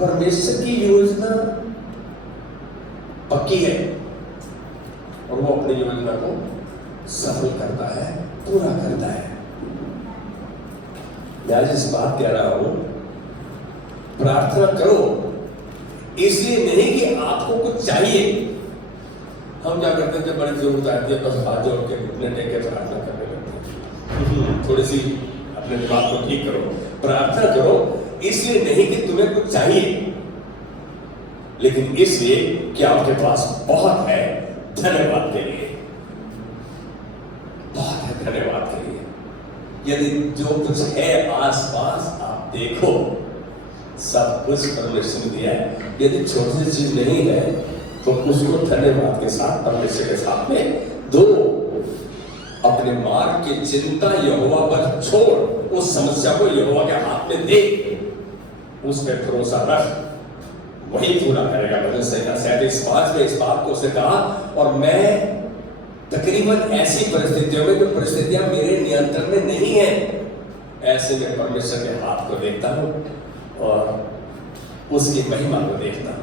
परमेश्वर की योजना पक्की है और वो अपनी योजना को सफल करता है, पूरा करता है। मैं आज इस बात कह रहा हूं, प्रार्थना करो इसलिए नहीं कि आपको कुछ चाहिए। हम क्या करते हैं, जब बड़ी जरूरत आती है बस हाथ जोड़ के घुटने टेक के प्रार्थना करने लगते हैं। थोड़ी सी अपने दिमाग को ठीक करो। प्रार्थना करो इसलिए नहीं कि तुम्हें कुछ चाहिए, लेकिन इसलिए कि आपके पास बहुत है धन्यवाद के लिए, बहुत है धन्यवाद के लिए। यदि जो कुछ है आसपास आप देखो, सब कुछ परमेश्वर ने दिया है। यदि छोटी सी चीज नहीं है तो उसको धन्यवाद के साथ परमेश्वर के साथ में दो। अपने मार्ग की चिंता यहोवा पर छोड़, उस समस्या को यहोवा के हाथ में दे, उस पर भरोसा रख, वही पूरा करेगा। भजन संहिता 37:5 में इस बात को उसने कहा। और मैं तकरीबन ऐसी परिस्थितियों में, जो परिस्थितियां मेरे नियंत्रण में नहीं है, ऐसे में परमेश्वर के हाथ को देखता हूं और उसकी महिमा को देखता हूं।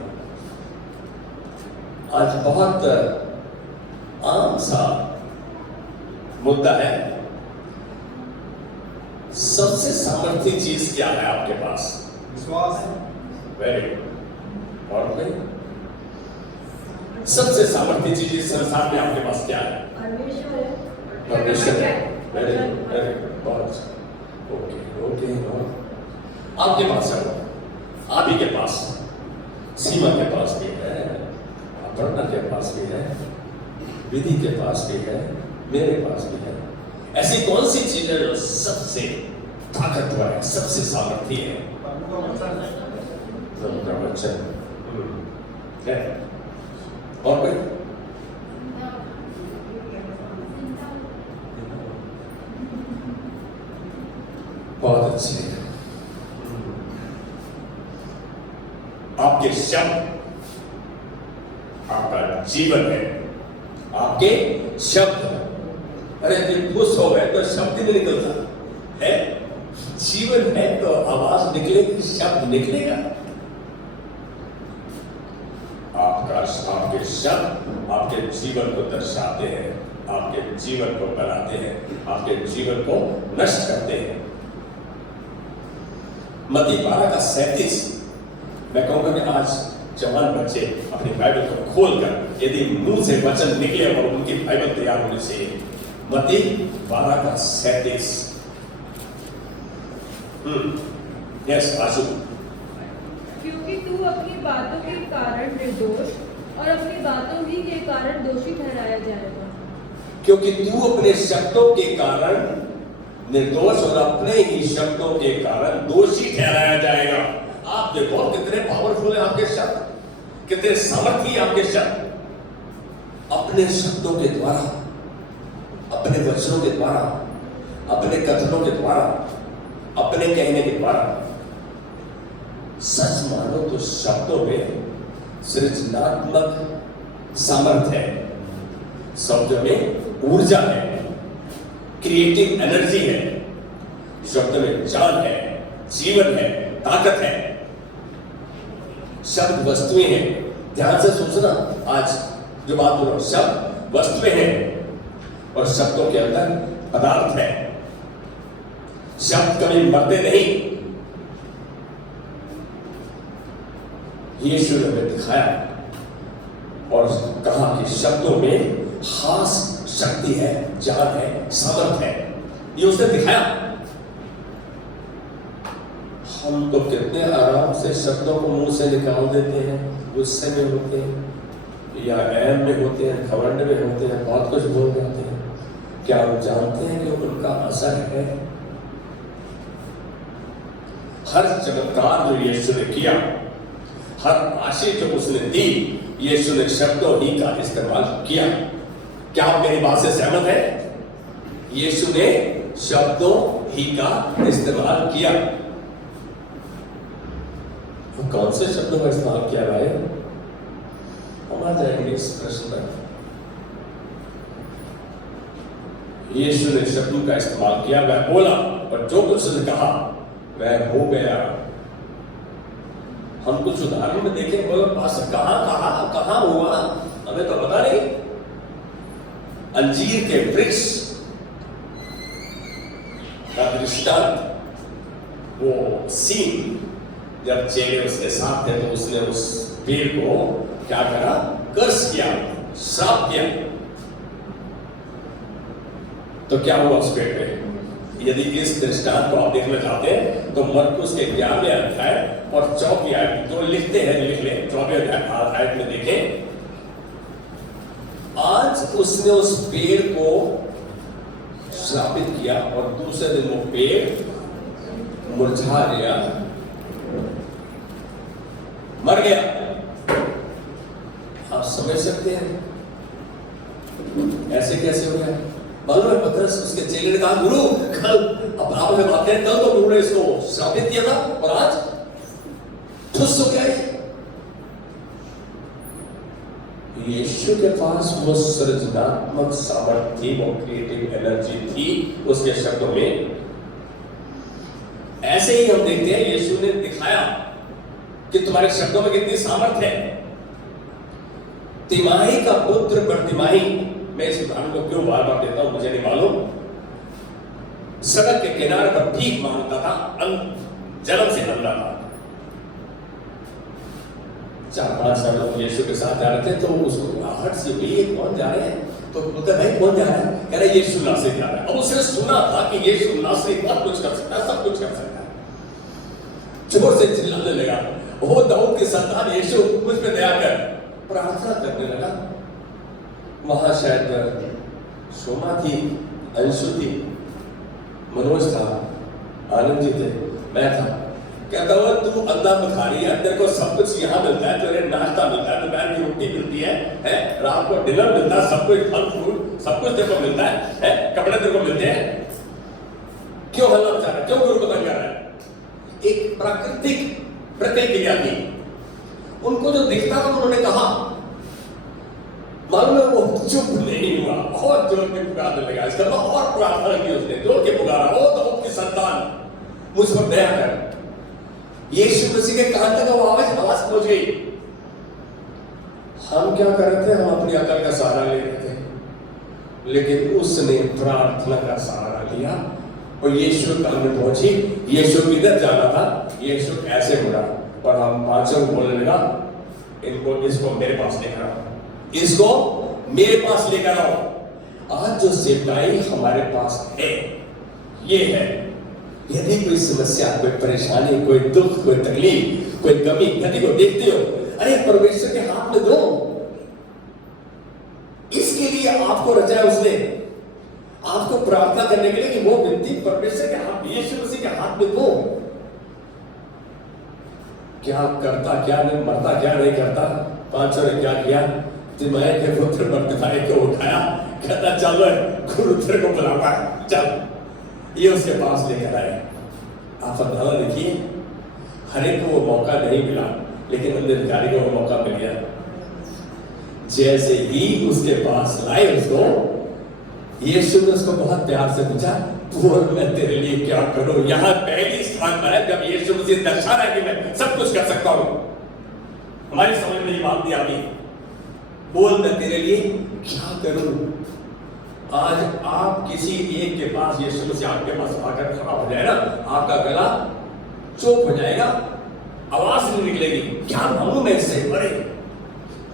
आज बहुत आम सा मुद्दा है, सबसे सामर्थ्य चीज क्या है आपके पास? विश्वास। Very good. और भाई सबसे सामर्थ्य चीज इस संसार में आपके पास क्या है? परमेश्वर है। वेरी गुड, बहुत अच्छा। ओके। आपके पास है, आप ही के पास, सीमा के पास भी है, अपर्णा के पास भी है, विधि के पास भी है, मेरे पास भी है। ऐसी कौन सी चीज है जो सबसे ताकतवर है, सबसे सामर्थ्य है? वचन है। और कोई? बहुत अच्छे। आपके शब्द आपका जीवन है, आपके शब्द। अरे जब खुश हो गए तो शब्द नहीं निकलता है, जीवन है तो आवाज निकलेगी, शब्द निकलेगा। आपके शब्द आपके जीवन को दर्शाते हैं, आपके जीवन को बनाते हैं, आपके जीवन को नष्ट करते हैं। मत्ती 12:37 मैं कहूंगा कि आज जवान बच्चे अपनी बाइबल को खोलकर, यदि मुंह से वचन निकले और उनकी बाइबल तैयार होनी चाहिए। मत्ती 12:37। यस आशु। क्योंकि तू अपनी बातों के कारण निर्दोष और अपनी बातों ही के कारण दोषी ठहराया जाएगा। क्योंकि तू अपने शब्दों के कारण निर्दोष और अपने ही शब्दों के कारण दोषी ठहराया जाएगा। आप देखो कितने पावरफुल है आपके शब्द, कितने सामर्थ्य आपके शब्द। अपने शब्दों के द्वारा, अपने वचनों के द्वारा, अपने कथनों के द्वारा, अपने कहने के द्वारा, सच मानो तो शब्दों में सृजनात्मक सामर्थ्य है, शब्दों में ऊर्जा है, क्रिएटिव एनर्जी है, शब्द में जान है, जीवन है, ताकत है। शब्द वस्तुएं हैं। ध्यान से सोचना, आज जो बात बोल रहा हूं, शब्द वस्तुएं हैं और शब्दों के अंदर पदार्थ है। शब्द कभी मरते नहीं। यीशु ने हमें दिखाया और कहा कि शब्दों में खास शक्ति है, जान है, सामर्थ है। ये उसने दिखाया। हम तो कितने आराम से शब्दों को मुंह से निकाल देते हैं, गुस्से में होते हैं या ऐब में होते हैं, घमंड में होते हैं, बहुत कुछ बोल जाते हैं। क्या हम जानते हैं कि उनका असर है? हर चमत्कार जो यीशु ने किया, हर आशीष जो उसने दी, यीशु ने शब्दों ही का इस्तेमाल किया। क्या आप मेरी बात से सहमत हैं? यीशु ने शब्दों ही का इस्तेमाल किया। तो कौन से शब्दों का इस्तेमाल किया भाई? हम आ जाएंगे इस प्रश्न पर। यीशु ने शब्दों का इस्तेमाल किया, वह बोला और जो कुछ उसने कहा वह हो गया। हम कुछ उदाहरण में देखें, बोलो पास्टर कहां हुआ, हमें तो पता नहीं। अंजीर के वृक्ष का दृष्टांत, वो सीन, जब चेले उसके साथ थे तो उसने उस पेड़ को क्या करा, कर्स किया, श्राप किया। तो क्या हुआ उस पेड़ पे? यदि इस दृष्टांत को आप देखना चाहते हैं तो मरकुस के 11वें अध्याय और 4वीं आयत, जो लिखते हैं लिख ले, 4वें अध्याय में देखें। आज उसने उस पेड़ को श्रापित किया और दूसरे दिन वो पेड़ मुरझा गया, मर गया। आप समझ सकते हैं ऐसे कैसे हो गया? मालूम है पतरस उसके चेले ने कहा, गुरु कल अपराध में बात करें, कल तो गुरु ने इसको श्रापित किया था और आज ठुस हो गया है। यीशु के पास वो सृजनात्मक सामर्थ्य थी, वो क्रिएटिव एनर्जी थी उसके शब्दों में। ऐसे ही हम देखते हैं यीशु ने दिखाया कि तुम्हारे शब्दों में कितनी सामर्थ्य है। तिमाही का पुत्र बर्तिमाही, मैं इस उदाहरण को क्यों बार बार देता हूं मुझे नहीं मालूम, सड़क के किनारे पर भीख मांगता था, जन्म से अंधा था। 4-5 साल लोग यीशु के साथ जा रहे थे तो उसको आहट से हुई, ये कौन जा रहे हैं? तो बोलते भाई कौन जा रहा है? कह रहा यीशु नासरी जा रहा है। अब उसने सुना था कि यीशु नासरी बहुत कुछ कर सकता है, सब कुछ कर सकता है। जोर से चिल्लाने लगा, ओ दाऊद के संतान यीशु मुझ पे दया कर। प्रार्थना करने लगा। वहां शायद सोमा थी, अंशु थी, मनोज था, आनंद जी थे, मैं था। कहता हुआ तू अंधा भिखारी है, तेरे को सब कुछ यहाँ मिलता है, तेरे नाश्ता मिलता है, दोपहर की रोटी मिलती है, रात को डिनर मिलता है, सब कुछ फल फ्रूट सब कुछ तेरे को मिलता है, कपड़े तेरे को मिलते हैं, क्यों हल्ला मचा रहा है, क्यों गुरु बदल कर रहा है? एक प्राकृतिक प्रतिक्रिया थी उनको जो दिखता था। उन्होंने कहा, मालूम है वो चुप नहीं हुआ, और जोर के पुकारने लगा। इसका और प्रार्थना की उसने, जोर के पुकारा, ओ दाऊद की संतान मुझ पर दया कर। यीशु मसीह के कान तक वो आवाज पहुंच गई। हम क्या कर रहे थे? हम अपनी अकल का सहारा ले रहे थे, लेकिन उसने प्रार्थना का सहारा लिया और यीशु कान में पहुंची। यीशु किधर जाना था, यीशु ऐसे मुड़ा और हम पांचों को बोलने लगा, इसको मेरे पास लेकर आओ, इसको मेरे पास लेकर आओ। आज जो सेवकाई हमारे पास है ये है, यदि कोई समस्या, कोई परेशानी, कोई दुख, कोई तकलीफ, कोई कमी कभी को देखते हो, अरे परमेश्वर के हाथ में दो। इसके लिए आपको रचाया उसने, आपको प्रार्थना करने के लिए कि वो विनती परमेश्वर के हाथ, यीशु मसीह के हाथ में दो। क्या करता, क्या नहीं, मरता क्या नहीं करता। पांचों ने क्या किया? तिमाही के पुत्र बर्तिमाही को उठाया, कहता चलो गुरु तेरे को बुलावा, चल। ये उसके पास लेकर आए। आप अंदाजा देखिए, हर एक को वो मौका नहीं मिला, लेकिन अंदर भिखारी को वो मौका मिल गया। जैसे ही उसके पास लाए उसको, यीशु ने उसको बहुत प्यार से पूछा, बोल मैं तेरे लिए क्या करूं? यहां पहली स्थान पर है जब यीशु मुझे दर्शा रहा है कि मैं सब कुछ कर सकता हूं। हमारी समझ में ये बात नहीं आती, बोल मैं तेरे लिए क्या करूं? आज आप किसी एक के पास, यीशु मसीह आपके पास आकर खड़ा हो जाए ना, आपका गला चुप हो जाएगा, आवाज नहीं निकलेगी। क्या मांगू मैं इससे? बड़े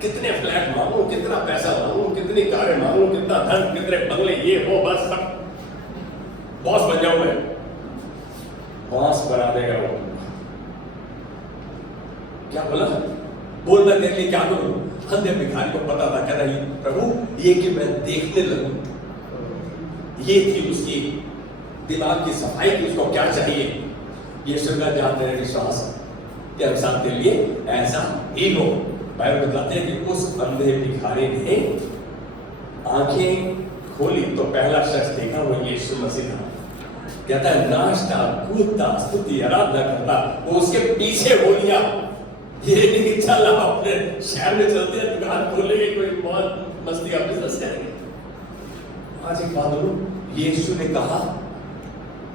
कितने फ्लैट मांगू, कितना पैसा मांगू, कितनी कारें मांगू, कितना धन, कितने बंगले, ये हो, बस सब बॉस बन जाऊं मैं। बॉस बना देगा वो। क्या बोला? बोल मैं तेरे लिए क्या करूं? अंधे भिखारी को पता था, कह रही प्रभु ये कि मैं देखने लगूं। ये थी उसकी दिमाग की सफाई की, उसको क्या चाहिए। यीशु का जानते हैं विश्वास कि अनुसार तेरे लिए ऐसा ही हो। बाइबल बताते हैं कि उस अंधे भिखारी ने आंखें खोली तो पहला शख्स देखा वो यीशु मसीह था। कहता है नाचता, कूदता, स्तुति, आराधना करता, वो उसके पीछे हो लिया। ये नहीं चला अपने शहर में चलते हैं, दुकान खोलेंगे, कोई बहुत मस्ती का बिजनेस करेंगे। आज एक बात बोलूं, यीशु ने कहा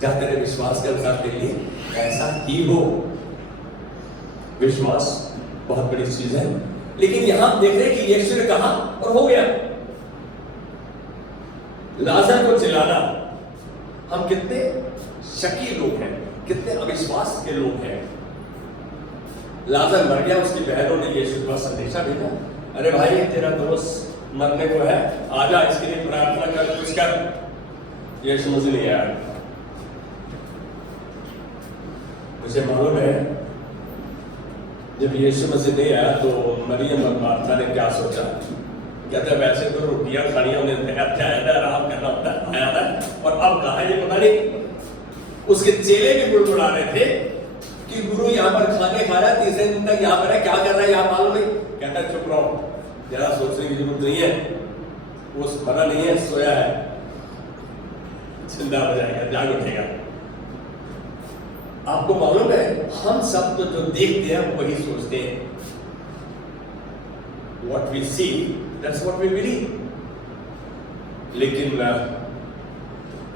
जा तेरे विश्वास के अनुसार तेरे लिए ऐसा ही हो। विश्वास बहुत बड़ी चीज है। लेकिन यहां देख रहे हैं कि यीशु ने कहा और हो गया। लाजर को जिलाना, हम कितने शकी लोग हैं, कितने अविश्वास के लोग हैं। लाजर मर गया, उसकी बहनों ने यीशु को संदेशा भेजा, अरे भाई तेरा दोस्त मरने को है, आजा इसके लिए प्रार्थना कर, कुछ कर। यीशु मसीह नहीं आया। मुझे मालूम है जब यीशु मसीह नहीं आया तो मरियम और मार्था ने क्या सोचा, कहते वैसे तो रोटियां खानी उन्हें अच्छा है, आराम करना होता है, आया था, और अब कहा ये पता नहीं। उसके चेले भी बुड़बुड़ा रहे थे कि गुरु यहाँ पर खाने खा रहा है, तीसरे दिन तक यहाँ पर है, क्या कर रहा है यहाँ मालूम नहीं। कहता चुप रहो, जरा सोचने की जरूरत नहीं है, वो मरा नहीं है, सोया है, जिंदा हो जाएगा, जाग उठेगा। आपको मालूम है हम सब तो जो देखते हैं वही सोचते हैं। What we see, that's what we believe. लेकिन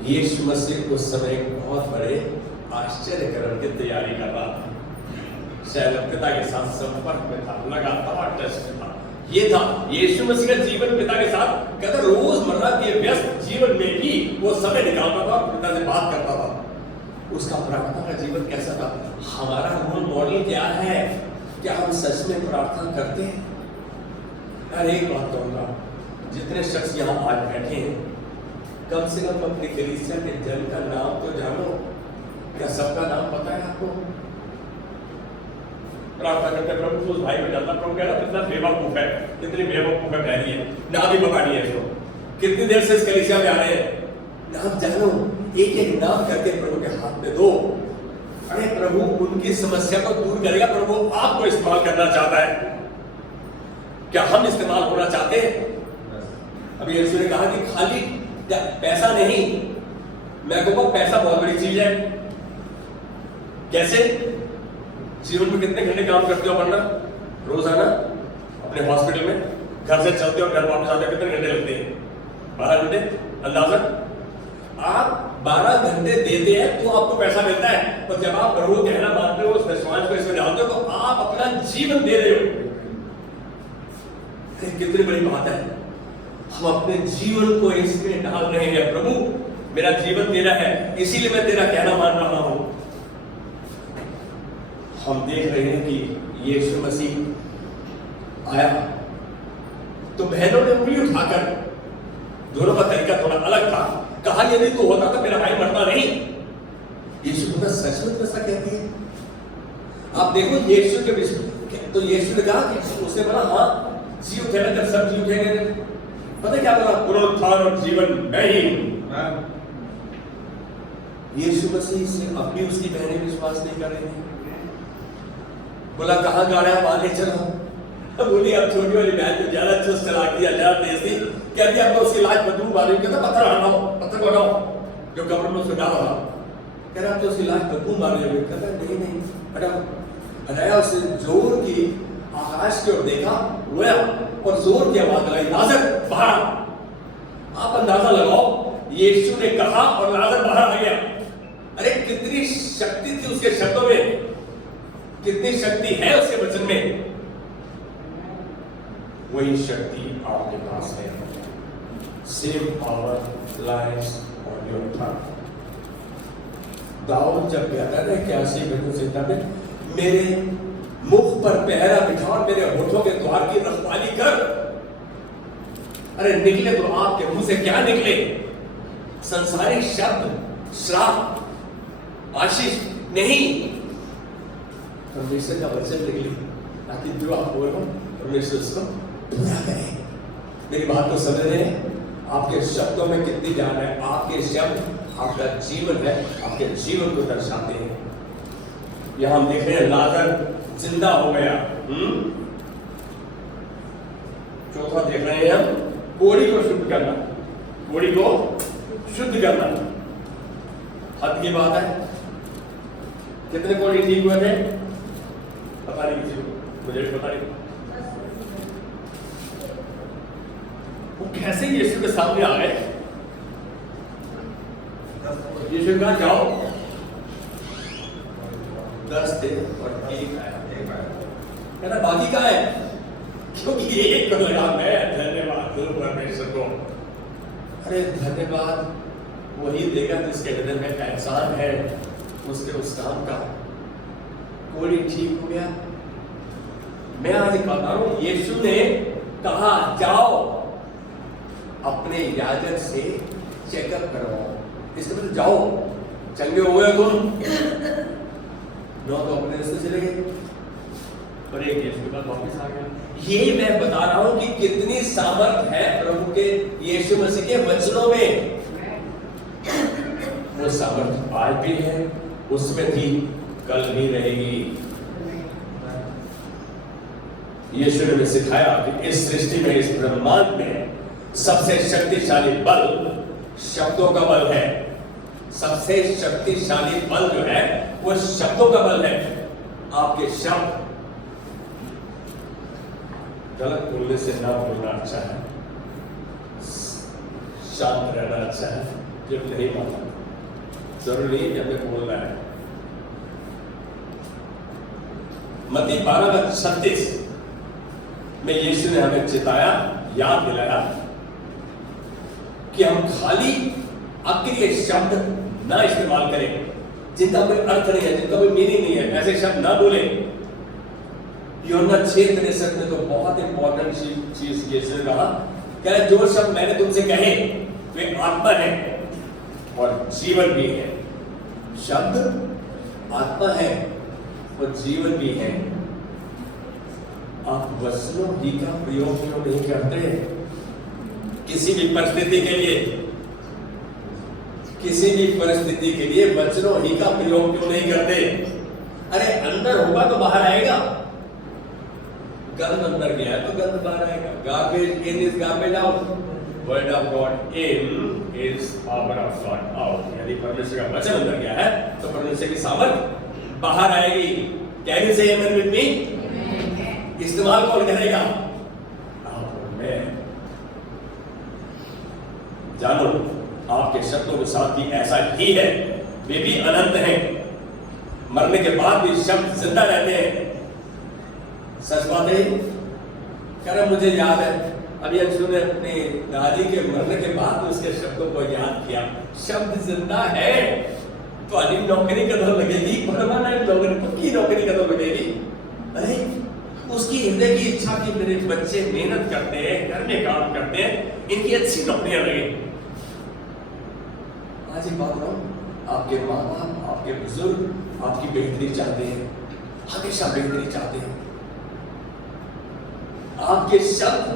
यीशु मसीह उस समय बहुत बड़े आश्चर्यकरण की तैयारी कर रहा था। शायद पिता के साथ संपर्क में था, लगातार टेस्ट में था। ये था यीशु मसीह का जीवन पिता के साथ, कहता रोजमर्रा के व्यस्त जीवन में भी वो समय निकालता था, पिता से बात करता था। उसका प्रार्थना का जीवन कैसा था? हमारा रोल मॉडल क्या है? क्या हम सच में प्रार्थना करते हैं? यार एक बात कहूंगा, जितने शख्स यहाँ आज बैठे हैं, कम से कम अपनी कलीसिया के जन का नाम तो जानो। क्या सबका नाम पता है आपको? प्रार्थना करते प्रभु उस भाई को जानना, प्रभु कह रहा कितना बेवकूफ है, कितनी बेवकूफ है बहरी है, नाम ही पता नहीं है इसको, कितनी देर से इस कलीसिया में आ रहे हैं, नाम जानो, एक एक नाम करके प्रभु के हाथ में दो। अरे प्रभु उनकी समस्या को दूर करेगा, प्रभु आपको इस्तेमाल करना चाहता है। क्या हम इस्तेमाल होना चाहते हैं? अभी यीशु ने कहा कि खाली पैसा नहीं, मैं कहूँगा पैसा बहुत बड़ी चीज है। कैसे? जीवन में कितने घंटे काम करते हो वरना रोजाना अपने हॉस्पिटल में, घर से चलते हो घर वापस आते हो कितने घंटे लगते हैं? 12 घंटे अंदाजा। आप 12 घंटे देते हैं तो आपको पैसा मिलता है, और जब आप प्रभु कहना मानते हो, उस विश्वास को इसमें डालते हो, तो आप अपना जीवन दे रहे हो। कितनी बड़ी बात है, हम अपने जीवन को इसमें डाल रहे हैं। प्रभु मेरा जीवन तेरा है, इसीलिए मैं तेरा कहना मान रहा हूं। हम देख रहे हैं कि यीशु मसीह आया तो बहनों ने उंगली उठाकर, दोनों का तरीका थोड़ा अलग था, कहा यदि तो होता तो मेरा भाई मरता नहीं। यीशु को सच में ऐसा कहती है। आप देखो यीशु के विषय, तो यीशु ने कहा कि उसने बोला हाँ जी उठेगा, जब सब जी उठेंगे। पता क्या बोला? पुनरुत्थान और जीवन मैं ही हूं। यीशु मसीह से अब भी उसकी बहनें विश्वास नहीं कर रही थी। बोला कहाँ जा रहा है, वहां ले चलो। बोली अब छोटी वाली बहन को ज्यादा चुस्त चला दिया, ज्यादा तेज थी, कहती अब तो उसकी लाश बदबू मारी, कहता पत्थर हटाओ, पत्थर को हटाओ, जो कब्र में उसको डाला था। कह रहा तो उसकी लाश बदबू मार रही है, कहता नहीं नहीं हटाओ। हटाया, उसने जोर की आकाश की ओर देखा, रोया और जोर की आवाज लगाई, लाजर बाहर। आप अंदाजा लगाओ, यीशु ने कहा और लाजर बाहर आ गया। अरे कितनी शक्ति थी उसके शब्दों में, कितनी शक्ति है उसके वचन में। वही शक्ति आपके पास है। Same power lies on your tongue. Dawood जब कहता है क्या में, मेरे मुख पर पहरा बिठा और मेरे होठों के द्वार की रखवाली कर। अरे निकले तो आपके मुंह से क्या निकले? संसारिक शब्द, श्राप, आशीष नहीं, परमेश्वर का वचन निकले, ताकि जो आप बोल रहे हो परमेश्वर उसको पूरा करे। मेरी बात को समझ रहे हैं? आपके शब्दों में कितनी जान है। आपके शब्द आपका जीवन है, आपके जीवन को दर्शाते हैं। यहां हम देख रहे हैं लाजर जिंदा हो गया। चौथा देख रहे हैं हम, कोड़ी को शुद्ध करना, कोड़ी को शुद्ध करना। हद की बात है। कितने कोड़ी ठीक हुए थे? पता नहीं किसी को, मुझे पता नहीं। वो कैसे यीशु के सामने आ गए? यीशु कहा जाओ, 10 थे और एक आया। कहना बाकी कहाँ है? क्योंकि एक को लगा मैं धन्यवाद दूं परमेश्वर को। अरे धन्यवाद वही देगा जिसके हृदय में एहसान है उसके उस काम का। कोड़ी ठीक हो गया। मैं आज बता रहा हूं, यीशु ने कहा जाओ अपने याजक से चेकअप करवाओ। इसके मतलब जाओ, चंगे हो गए तुम, तो अपने रास्ते चले गए और एक यीशु के बाद वापस आ गया। ये मैं बता रहा हूं कि कितनी सामर्थ है प्रभु के यीशु मसीह के वचनों में। वो सामर्थ आज भी है, उसमें थी, कल भी रहेगी। यीशु ने हमें सिखाया कि इस सृष्टि में, इस ब्रह्मांड में सबसे शक्तिशाली बल शब्दों का बल है। सबसे शक्तिशाली बल जो है वो शब्दों का बल है। आपके शब्द, गलत बोलने से ना बोलना अच्छा है, शांत रहना अच्छा है। जब नहीं माना जरूरी नहीं हमें बोलना है। मत्ती 12:36 में यीशु ने हमें चिताया, याद दिलाया कि हम खाली अक्रिय शब्द ना इस्तेमाल करें जिनका कोई अर्थ नहीं है, जिनका कोई मीनिंग नहीं है। ऐसे शब्द ना बोले। यूहन्ना 6:63 में तो बहुत इंपॉर्टेंट चीज यीशु ने कहा, क्या जो शब्द मैंने तुमसे कहे वे आत्मा है और जीवन भी है। शब्द आत्मा है और जीवन भी है। आप वचनों ही का प्रयोग क्यों नहीं करते? किसी भी परिस्थिति के लिए, किसी भी परिस्थिति के लिए वचनों ही का प्रयोग क्यों नहीं करते? अरे अंदर होगा तो बाहर आएगा। गंद अंदर गया तो गंद बाहर आएगा। Garbage in is garbage out. Word of God in is power of God out. यदि परमेश्वर का वचन अंदर गया है तो परमेश्वर की सामर्थ बाहर आएगी। कैन यू से आमेन विद मी? इस्तेमाल कौन करेगा? आप और मैं। जानो आपके शब्दों के साथ भी ऐसा ही है। वे भी अनंत हैं। मरने के बाद भी शब्द जिंदा रहते हैं। सच बात है। कह रहा मुझे याद है, अभी अंशु ने अपनी दादी के मरने के बाद उसके शब्दों को याद किया। शब्द जिंदा है तो अभी नौकरी कदम लगेगी, परमानेंट नौकरी, पक्की नौकरी कदम लगेगी। अरे उसकी हृदय की इच्छा की मेरे बच्चे मेहनत करते हैं, घर में काम करते हैं, इनकी अच्छी नौकरियां लगे। आज ही बात रहा हूं, आपके माँ बाप, आपके बुजुर्ग आपकी बेहतरी चाहते हैं, हमेशा बेहतरी चाहते हैं। आपके शब्द,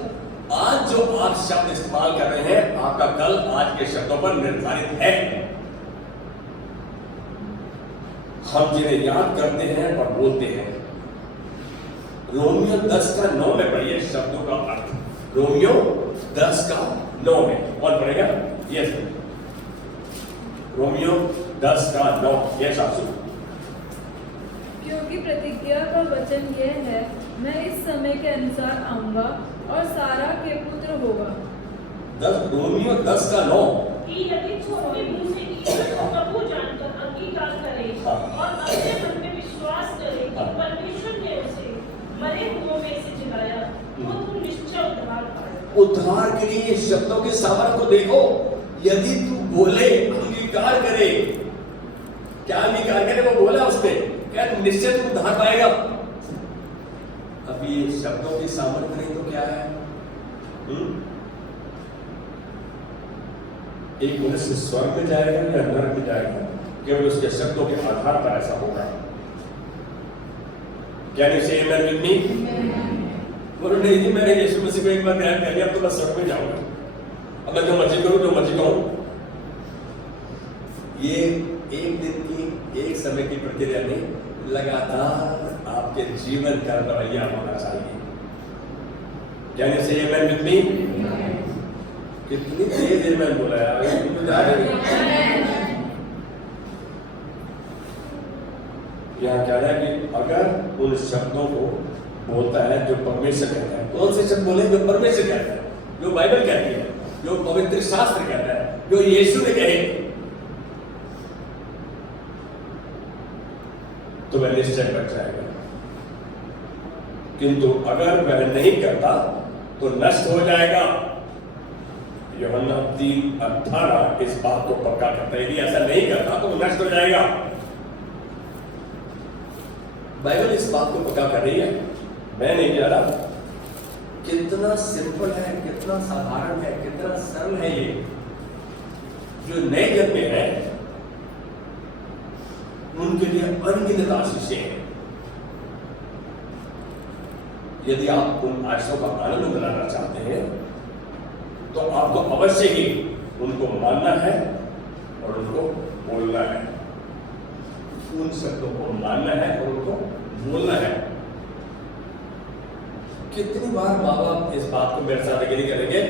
आज जो आप शब्द इस्तेमाल कर रहे हैं, आपका कल आज के शब्दों पर निर्धारित है। हम जिन्हें याद करते हैं और बोलते हैं। रोमियो 10:9 में पढ़िए शब्दों का अर्थ। रोमियो 10:9 में कौन पढ़ेगा? Yes, Romeo 10:9। यस आप सुनो। क्योंकि प्रतिज्ञा का वचन यह है, मैं इस समय के अनुसार आऊंगा और सारा के पुत्र होगा। रोमियो 10:9 कि यदि छोटे मुंह से ईश्वर को प्रभु जानकर अंगीकार करे और अपने मन में विश्वास करे कि परमेश्वर ने उसे मरे हुओं में से जिलाया, तो तू निश्चय उद्धार पाएगा। उद्धार के लिए शब्दों के सामर्थ्य को देखो। यदि तू बोले, अंगीकार करे, क्या अंगीकार करे? वो बोला उसने, क्या निश्चित उद्धार पाएगा। अभी ये शब्दों की सामर्थ्य नहीं तो क्या है? एक मनुष्य स्वर्ग में जाएगा या नरक में जाएगा, केवल उसके शब्दों के आधार पर ऐसा होगा। क्या नहीं से आमेन विद मी? बोलो नहीं जी, मैंने यीशु मसीह को एक बार ध्यान कर लिया, अब तो मैं स्वर्ग में जाऊंगा, अब मैं जो मर्जी करूं, जो मर्जी कहूं। ये एक दिन की, एक समय की प्रक्रिया नहीं, लगातार आपके जीवन का रवैया होना चाहिए। क्या नहीं से आमेन विद मी? कितनी देर में बोला यार, यहाँ क्या है कि अगर उन शब्दों को बोलता है जो परमेश्वर कहता है। कौन से शब्द बोले? जो परमेश्वर कहता है, जो बाइबल कहती है, जो पवित्र शास्त्र कहता है, जो यीशु ने कहे, तो वह निश्चय बच जाएगा। किंतु अगर वह नहीं करता तो नष्ट हो जाएगा। यूहन्ना 3:18 इस बात को पक्का करता है, यदि ऐसा नहीं करता तो नष्ट हो जाएगा। बाइबल इस बात को पक्का कर रही है, मैं नहीं कह रहा। कितना सिंपल है, कितना साधारण है, कितना सरल है ये। जो नए जन्मे हैं उनके लिए अनगिनत आशीषें हैं। यदि आप उन आशीषों का आनंद बनाना चाहते हैं तो आपको अवश्य ही उनको मानना है और उनको बोलना है। उन शब्दों को मानना है और उनको बोलना है। कितनी बार माँ बाप इस बात को मेरे साथ एग्री करेंगे,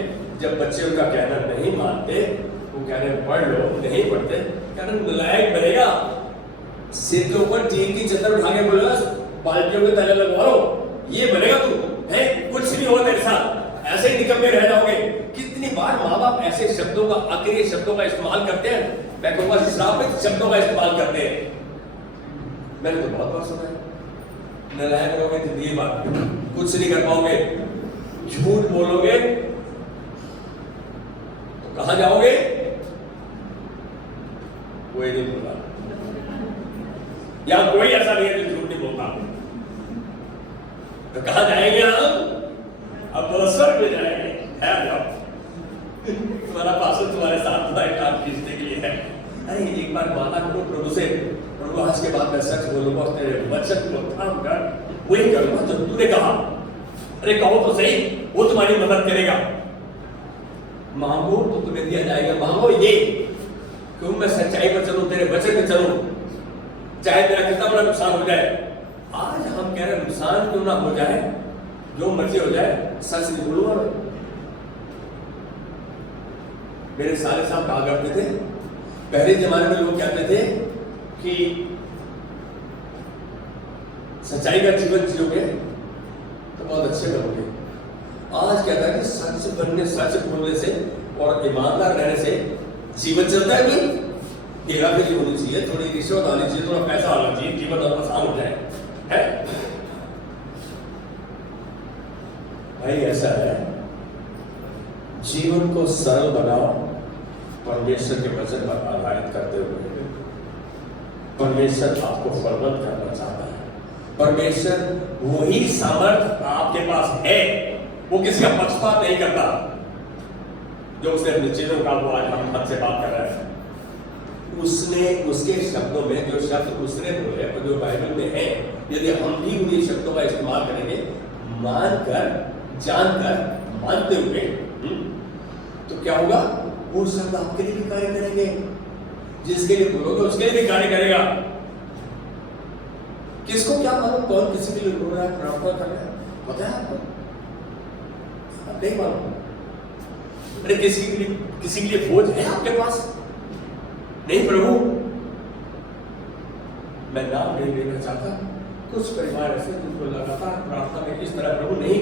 जब बच्चे उनका कहना नहीं मानते, वो कह रहे पढ़ लो, नहीं पढ़ते, कह रहे नालायक बनेगा, सिर के ऊपर टीन की चद्दर उठा के बोलेगा, बाल्टियों के तले लगवा लो, ये बनेगा तू है, कुछ नहीं होगा तेरे साथ, ऐसे ही निकम्मे रह जाओगे। कितनी बार माँ बाप ऐसे शब्दों का, अक्रिय शब्दों का इस्तेमाल करते हैं, मैं कहूँगा श्रापित शब्दों का इस्तेमाल करते हैं। मैंने तो बहुत बार सुना है, नालायक रहोगे तो ये बात, कुछ नहीं कर पाओगे, झूठ बोलोगे तो कहां जाओगे, कोई नहीं बोला, या कोई ऐसा नहीं है जो झूठ नहीं बोलता, तो कहां जाएंगे हम? अब तो स्वर्ग में जाएंगे। है जाओ, तुम्हारा पास तुम्हारे साथ था, एक काम खींचने के लिए है। अरे एक बार वादा करो प्रभु से, प्रभु आज के बाद मैं सच बोलूंगा, तेरे वचन को थाम कर वही करूंगा जो तूने कहा। अरे कहो तो सही, वो तुम्हारी मदद करेगा। मांगो तो तुम्हें दिया जाएगा, मांगो ये क्यों मैं सच्चाई पर चलूं, तेरे वचन पे चलूं, चाहे मेरा कितना बड़ा नुकसान हो जाए। आज हम कह रहे नुकसान क्यों ना हो जाए, जो मर्जी हो जाए, सच नहीं बोलूंगा। मेरे सारे साहब कहा करते थे, पहले जमाने में लोग कहते थे कि सच्चाई का जीवन जियोगे तो बहुत अच्छे बनोगे। आज कहता है कि सच बनने, सच बोलने से और ईमानदार रहने से जीवन चलता है। नहीं, हेरा फेरी होनी चाहिए, थोड़ी रिश्वत आनी चाहिए, थोड़ा पैसा आना चाहिए, जीवन और आसान हो जाए, है भाई। ऐसा है, जीवन को सरल बनाओ परमेश्वर के वचन पर आधारित करते हुए। परमेश्वर आपको फलवंत करना चाहता है। परमेश्वर वही सामर्थ आपके पास है, वो किसी का पक्षपात नहीं करता। जो उसने अपने चेलों का, वो आज हम हमसे बात कर रहे हैं, उसने उसके शब्दों में जो शब्द उसने बोले और जो बाइबल में है, यदि हम भी उन्हीं शब्दों का इस्तेमाल करेंगे, मानकर, जानकर, मानते हुए, तो क्या होगा? वो शब्द आपके लिए भी कार्य करेंगे। जिसके लिए बोलोगे उसके लिए भी कार्य करेगा। किसको क्या मालूम कौन किसी के लिए रो रहा है, प्रार्थना कर रहा है, पता है आपको? नहीं मालूम। अरे किसी के लिए बोझ है आपके पास? नहीं प्रभु, मैं नाम नहीं लेना चाहता। कुछ परिवार ऐसे जिनको लगातार प्रार्थना में इस तरह, प्रभु नहीं,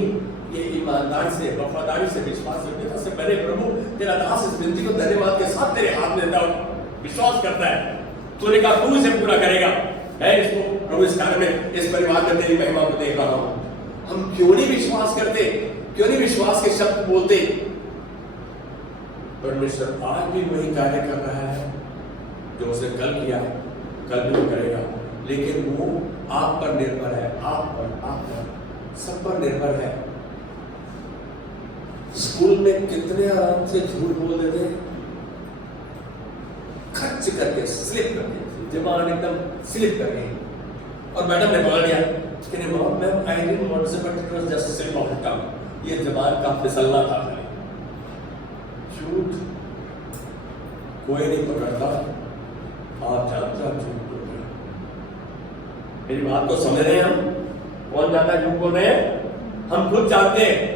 ये ईमानदार से, वफादारी से, विश्वास योग्यता से, मेरे प्रभु तेरा दास इस विनती को धन्यवाद के साथ तेरे हाथ लेता हूं, विश्वास करता है तूने कहा तू इसे पूरा करेगा। है इसको प्रभु, इस कार्य में, इस परिवार में तेरी महिमा को देख रहा हूं। हम क्यों नहीं विश्वास करते? क्यों नहीं विश्वास के शब्द बोलते? परमेश्वर आज भी वही कार्य कर रहा है जो उसने कल किया, कल भी वो करेगा। लेकिन वो आप पर निर्भर है, आप पर, सब पर निर्भर है। स्कूल में कितने आराम से झूठ बोल देते हैं, खर्च करके, स्लिप करके, जबान एकदम स्लिप करके। और मैडम ने बोल दिया कि नहीं ma'am, I didn't want to, but it was just slip of the tongue, ये जबान का फिसलना था। झूठ कोई नहीं पकड़ता, आप जानते हो झूठ बोल रहे हैं। मेरी बात को समझ रहे हैं हम? कौन जानता है झूठ बोल रहे हैं? हम खुद जानते हैं।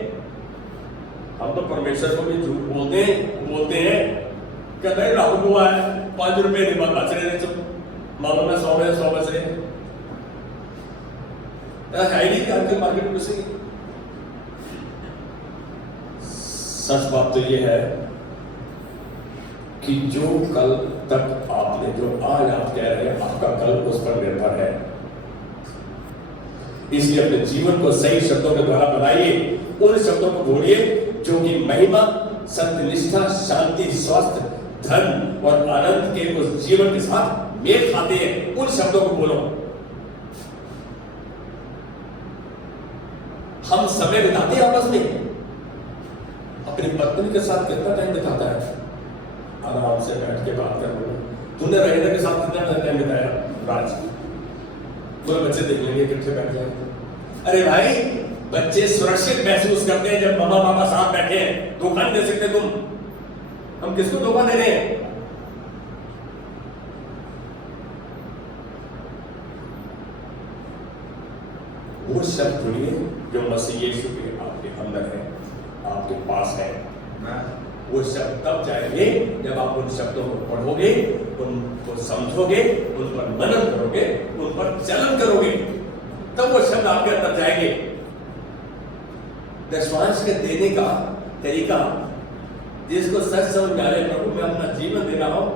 हम तो परमेश्वर को भी झूठ बोलते हैं। कहते हैं राहुल हुआ है 5 रुपए नहीं बच रहे, चुप मालूम है 100 में 100 बच रहे है नहीं कि आपके मार्केट में घुसेगी। सच बात तो ये है कि जो कल तक आपने, जो आज आप कह रहे हैं, आपका कल उस पर निर्भर है। इसलिए अपने जीवन को सही शब्दों के द्वारा बनाइए, उन शब्दों को बोलिए जो कि महिमा, सत्यनिष्ठा, शांति, स्वास्थ्य, धन और आनंद के उस जीवन के साथ मेल खाते हैं। उन शब्दों को बोलो। हम समय बिताते हैं आपस में, अपनी पत्नी के साथ कितना टाइम बिताता है? आराम से बैठ के बात कर लो। तूने रहीना के साथ कितना टाइम बिताया राज? पूरे बच्चे देख लेंगे कितने बैठ जाएंगे। अरे भाई, बच्चे सुरक्षित महसूस करते हैं जब मामा पापा साथ बैठे हैं। धोखा नहीं दे सकते तुम। हम किसको धोखा दे रहे हैं? वो शब्द चुनिए जो मसीह यीशु के आपके अंदर है, आपके पास है। वो शब्द तब जाएंगे जब आप उन शब्दों को पढ़ोगे, उनको समझोगे, उन पर मनन करोगे, उन पर चलन करोगे, तब वो शब्द आपके अंदर जाएंगे। दशमांश के देने का तरीका जिसको सच समझ में आ रहे, प्रभु मैं अपना जीवन दे रहा हूं,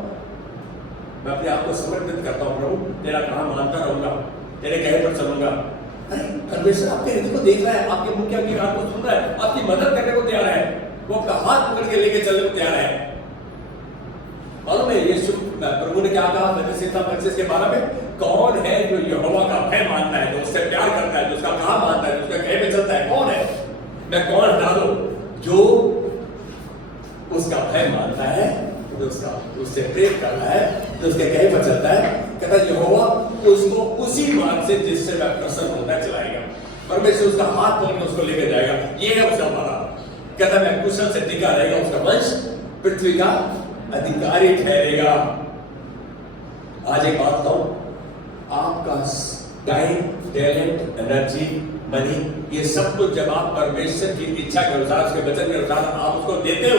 मैं अपने आप को समर्पित करता हूं, प्रभु तेरा काम मानता रहूंगा, तेरे कहे पर चलूंगा। अरे परमेश्वर आपके हृदय को देख रहा है, आपके मुंह की बात को सुन रहा है, आपकी मदद करने को तैयार है, वो आपका हाथ पकड़ के लेके चलने को तैयार है। मालूम है यीशु प्रभु ने क्या कहा मत्ती 25 के 12 में? कौन है जो यहोवा का भय मानता है, जो उससे प्यार करता है, जो उसका काम मानता है, जो उसके कहे पे चलता है? कौन है? मैं कौन हटा दूं? जो उसका भय मानता है, जो उससे प्रेम करता है, जो उसके कहे पर चलता है। कहता है यहोवा उसको उसी मार्ग से जिससे मैं प्रसन्न होता चलाएगा। परमेश्वर उसका हाथ पकड़ के उसको लेकर जाएगा। ये है उसका वादा। कहता मैं कुशल से टिका रहेगा, उसका वंश पृथ्वी का अधिकारी ठहरेगा। आज एक बात कहूं, आपका टाइम, टैलेंट, एनर्जी, मनी, ये सब कुछ जब आप परमेश्वर की इच्छा के अनुसार, उसके वचन के अनुसार आप उसको देते हो,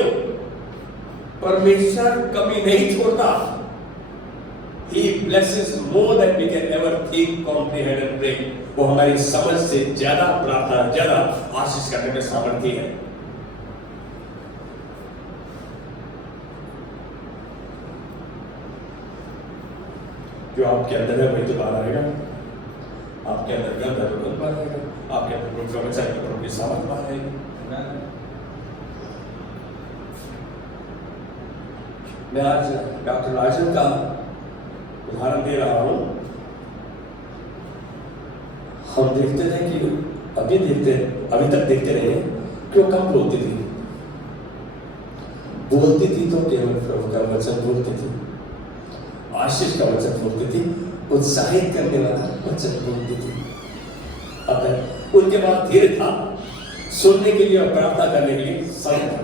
परमेश्वर कमी नहीं छोड़ता। He blesses more than we can ever think, comprehend and pray. वो हमारी समझ से ज्यादा प्रार्थना, ज्यादा आशीष करने में सामर्थ्य है। जो आपके अंदर है वही तो बाहर आएगा। आपके अंदर गंध है तो गंध बाहर आएगा, आपके अंदर प्रभु का वचन है तो प्रभु की सामर्थ बाहर आएगी। मैं आज डॉक्टर राजन का उदाहरण दे रहा हूं। हम देखते थे कि अभी तक देखते रहे कि वो कम बोलती थी तो केवल प्रभु का वचन बोलती थी, आशीष का वचन बोलती थी, उत्साहित करने वाला वचन बोलती थी। अब उनके बाद धीरे था, सुनने के लिए और प्रार्थना करने के लिए समय था।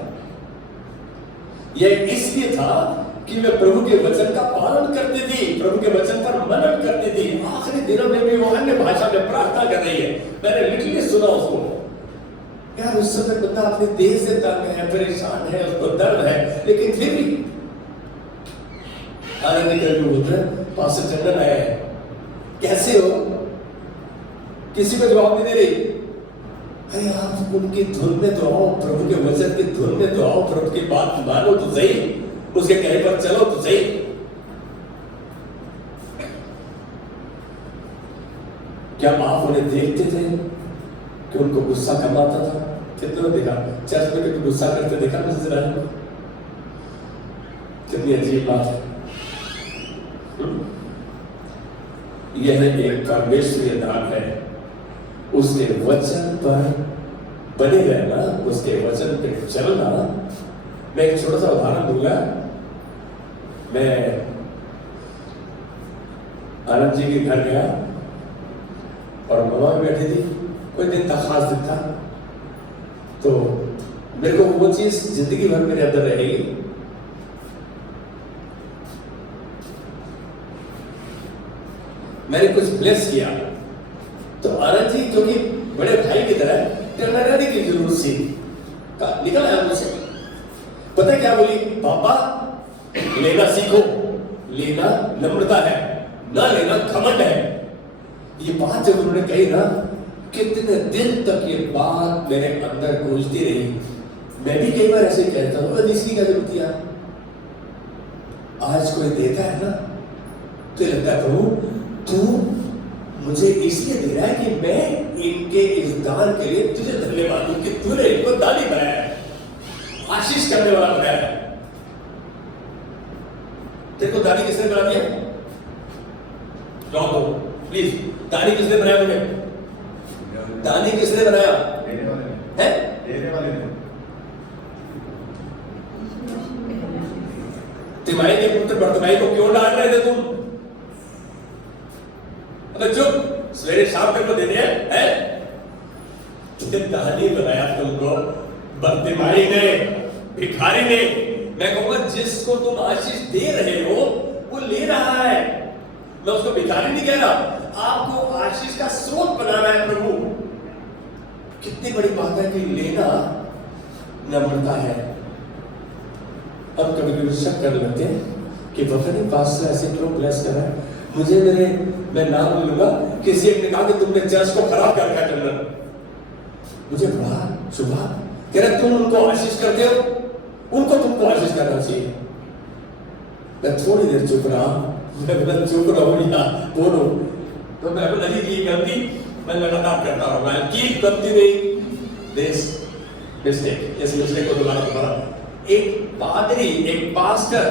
यह इसलिए था कि वे प्रभु के वचन का पालन करती थी, प्रभु के वचन पर मनन करती थी। आखिरी दिनों में भी वो अन्य भाषा में प्रार्थना कर रही है। मैंने लिटरली सुना उसको। यार उस समय बंदा अपने देह से तंग है, परेशान है, उसको दर्द है, लेकिन फिर भी आनंद करके बोलते पास्टर चंदन आया है, कैसे हो? किसी को जवाब नहीं दे रही। अरे आप उनकी धुन में तो आओ, प्रभु के वचन की धुन में तो आओ, प्रभु की बात मानो तो सही, उसके कहे पर चलो तो सही। क्या आप उन्हें देखते थे कि उनको गुस्सा कम आता था? कितने देखा चर्च में, कितने गुस्सा करते देखा नजर आया? कितनी अजीब बात है। यह एक परमेश्वरीय दान है। उसके वचन पर बने रहना, उसके वचन पे चलना। मैं एक छोटा सा उदाहरण दूंगा। मैं आनंद जी के घर गया और ममा भी बैठी थी। कोई दिन था, खास दिन था, तो मेरे को वो चीज जिंदगी भर मेरे अंदर रहेगी। मैंने कुछ ब्लेस किया तो आनंद जी क्योंकि बड़े भाई की तरह टर्नराने की जरूरत थी, निकल आया मुझसे। पता है क्या बोली? पापा लेना सीखो, लेना नम्रता है, ना लेना घमंड है। ये बात जब उन्होंने कही ना, कितने दिन तक ये बात मेरे अंदर गूंजती रही। मैं भी कई बार ऐसे कहता हूँ, इसकी क्या जरूरत है? आज कोई देता है ना तो लगता है प्रभु तू मुझे इसलिए दे रहा है कि मैं इनके इस दान के लिए तुझे धन्यवाद दूं कि तूने इनको दानी बनाया है, आशीष करने वाला बनाया है। तेरे को दानी किसने बना दिया? जवाब दो प्लीज, दानी किसने बनाया मुझे? दानी किसने बनाया है? तिमाही के पुत्र बर्तिमाई को क्यों डांट रहे थे तुम? अबे चुप, सवेरे शाम तक को देने हैं? दानी बनाया तुमको बर्तिमाई ने, भिखारी ने। मैं कहूंगा जिसको तुम आशीष दे रहे हो वो ले रहा है, मैं उसको भिखारी नहीं कह रहा। आपको आशीष का स्रोत बनाना है प्रभु। कितनी बड़ी बात है कि लेना नम्रता है। अब कभी कभी शक करने लगते हैं कि पता नहीं पास से ऐसे क्यों ब्लेस कर रहा है मुझे। मैं नाम बोलूंगा, किसी एक ने कहा कि तुमने चर्च को खराब कर रखा है। मुझे बड़ा शुभा कह रहा तुम उनको आशीष करते हो, उनको तुमको आशीष करना चाहिए। मैं थोड़ी देर चुप रहा, मैं चुप रहूं या बोलूं तो मैं लगी कि गलती मैं लगातार करता हूं। मैं कीप कंटिन्यूइंग दिस मिस्टेक, इस मिस्टेक को दोबारा। एक पादरी, एक पास्टर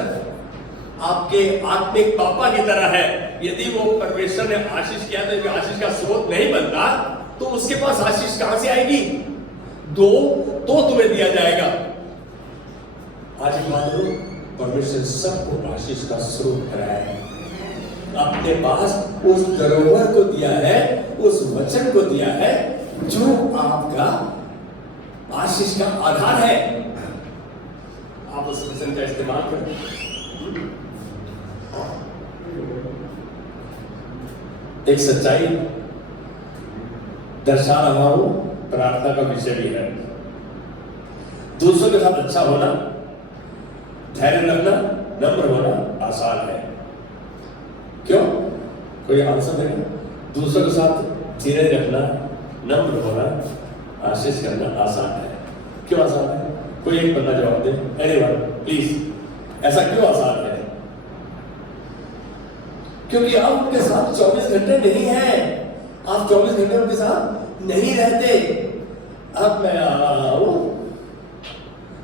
आपके आत्मिक पापा की तरह है। यदि वो परमेश्वर ने आशीष किया तो आशीष का स्रोत नहीं बनता तो उसके पास आशीष कहां से आएगी? दो तो तुम्हें दिया जाएगा। आज मान लो परमेश्वर सबको आशीष का स्रोत कराया है, अपने पास उस धरोहर को दिया है, उस वचन को दिया है जो आपका आशीष का आधार है। आप उस वचन का इस्तेमाल करें। एक सच्चाई दर्शा रहा हूं, प्रार्थना का विषय भी है। दूसरों के साथ अच्छा होना, धैर्य रखना, नम्र होना आसान है। क्यों? कोई आंसर देगा? दूसरों के साथ धीरज रखना, नम्र होना, आशीष करना आसान है। क्यों आसान है? कोई एक बंदा जवाब दे। एनीवन प्लीज, ऐसा क्यों आसान है? क्योंकि आप उनके साथ 24 घंटे नहीं हैं। आप 24 घंटे उनके साथ नहीं रहते। अब मैं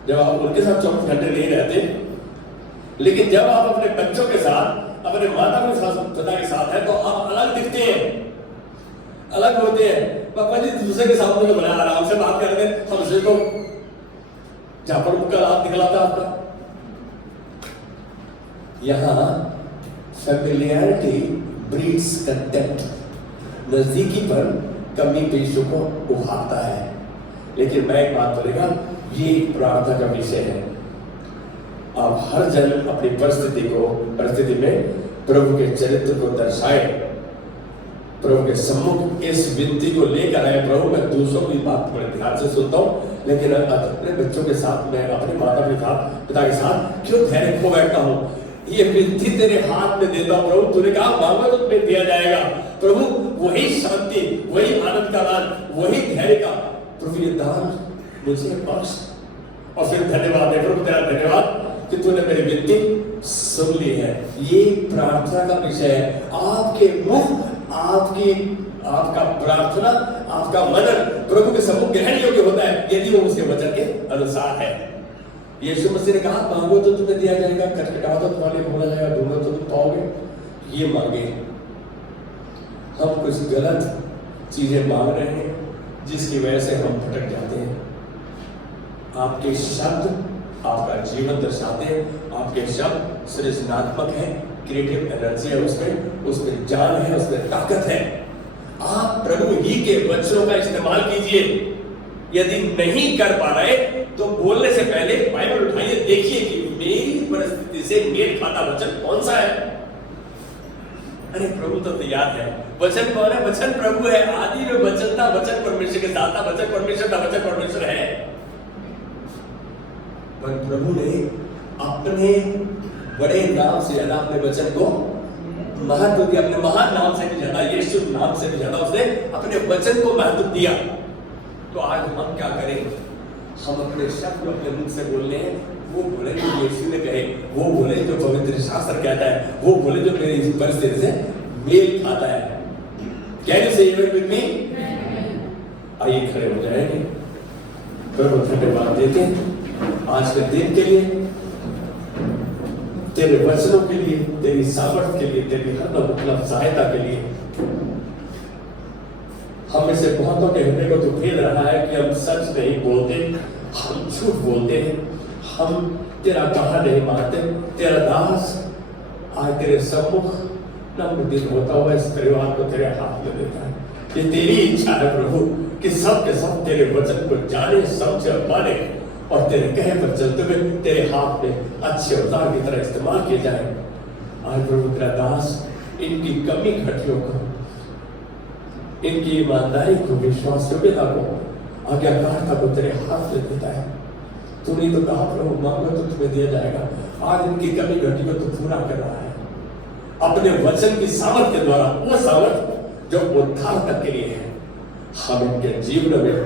जब आप उनके साथ 24 घंटे नहीं रहते, लेकिन जब आप अपने बच्चों के साथ, अपने माता पिता के साथ हैं तो आप अलग दिखते हैं, अलग होते हैं। पापा जी दूसरे के सामने में बना आराम से बात करते हैं, हमसे तो जहां पर उनका हाथ निकला था आपका। यहां फेमिलियरिटी ब्रीड्स कंटेम्प्ट, नजदीकी पर कमी पेशों को उभारता है। लेकिन मैं एक बात बोलेगा, ये प्रार्थना का विषय है। आप हर जन अपनी परिस्थिति में प्रभु के चरित्र को दर्शाए, प्रभु के सम्मुख इस विनती को लेकर आए। प्रभु मैं दूसरों की बात बड़े ध्यान से सुनता हूँ, लेकिन अपने बच्चों के साथ, मैं अपने माता पिता के साथ क्यों धैर्य खो बैठता हूँ? ये विनती तेरे हाथ में देता हूँ प्रभु। तूने कहा मांगो तो तुम्हें दिया जाएगा। प्रभु वही शांति, वही आनंद का दान, वही धैर्य का प्रभु ये दान मुझे बख्श। और फिर धन्यवाद है प्रभु, तेरा धन्यवाद कि तूने मेरी विनती सुन ली है। ये प्रार्थना का विषय है। आपके मुख, आपका प्रार्थना, आपका मनन प्रभु के सम्मुख ग्रहण योग्य होता है यदि वो उसके वचन के अनुसार है। यीशु मसीह ने कहा मांगो तो तुम्हें दिया जाएगा, खटखटाओ तो तुम्हारे लिए खोला जाएगा, ढूंढो तो तुम पाओगे। ये मांगे। हम कुछ गलत चीजें मांग रहे हैं जिसकी वजह से हम भटक जाते हैं। आपके शब्द आपका जीवन दर्शाते हैं। आपके शब्द सृजनात्मक है, क्रिएटिव एनर्जी है, उसमें जान है, उसमें ताकत है। आप प्रभु ही के वचनों का इस्तेमाल कीजिए। यदि नहीं कर पा रहे तो बोलने से पहले बाइबल उठाइए, देखिए कि मेरी परिस्थिति से मेल खाता वचन कौन सा है। अरे प्रभु तो तैयार है। वचन कौन है? वचन प्रभु है। आदि में वचन था, वचन परमेश्वर के साथ था, वचन परमेश्वर था, वचन परमेश्वर है। पर प्रभु ने अपने बड़े नाम से ज्यादा अपने वचन को महत्व दिया। अपने महान नाम से भी ज्यादा, यीशु नाम से भी ज्यादा उसने अपने वचन को महत्व दिया। तो आज हम क्या करें? हम अपने शब्द अपने मुख से बोलने हैं, वो बोले जो यीशु ने कहे, वो बोले जो पवित्र शास्त्र कहता है, वो बोले जो मेरी परिस्थिति से मेल खाता है। कैन यू से एमेन विद मी? आइए खड़े हो जाएंगे। प्रभु धन्यवाद देते हैं आज के दिन के लिए, तेरे वचनों के लिए, तेरी सामर्थ के लिए, तेरी हर मतलब सहायता के लिए। हम में से बहुतों के हृदय को तो खेल रहा है कि हम सच नहीं बोलते, हम झूठ बोलते हैं, हम तेरा कहा नहीं मानते। तेरा दास आज तेरे सम्मुख नम्र दिल होता हुआ इस परिवार को तेरे हाथ में देता है। ये तेरी इच्छा है प्रभु कि सब के सब तेरे वचन को जाने, समझे और माने और तेरे कहे पर चलते हुए तेरे हाथ में अच्छे अवतार की तरह इस्तेमाल किए जाए। आज प्रभु तेरा दास इनकी कमी घटियों को, इनकी ईमानदारी को, विश्वास योग्यता को, आज्ञाकारिता को तेरे हाथ में देता है। तूने तो कहा प्रभु मांगो तो तुम्हें दिया जाएगा। आज इनकी कमी घटियों को पूरा कर रहा है अपने वचन की सामर्थ के द्वारा, वो सामर्थ जो उद्धार तक के लिए है। हम इनके जीवन में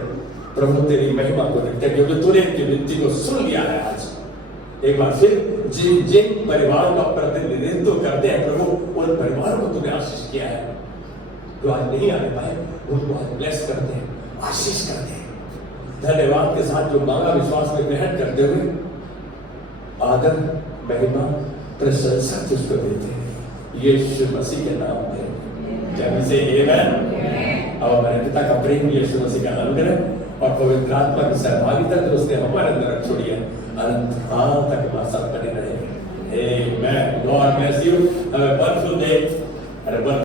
प्रभु तेरी महिमा को देखते हैं क्योंकि तूने इनकी विनती को सुन लिया है। आज एक बार फिर जिन जिन परिवारों का प्रतिनिधित्व करते हैं प्रभु, उन परिवारों को तूने आशीष किया है। जो आज नहीं आने पाए उनको आज ब्लेस करते हैं, आशीष करते हैं। धन्यवाद के साथ जो मांगा विश्वास में ग्रहण करते हुए आदर, महिमा, प्रशंसा तुझको देते हैं यीशु मसीह के नाम में। जब से आमेन। और हमारे पिता का प्रेम, यीशु मसीह का अनुग्रह और पवित्र आत्मा की सहभागिता जो उसने हमारे अंदर छोड़ी है अनंत काल तक हमारे साथ बने रहे। Amen. God bless you. Have a wonderful day.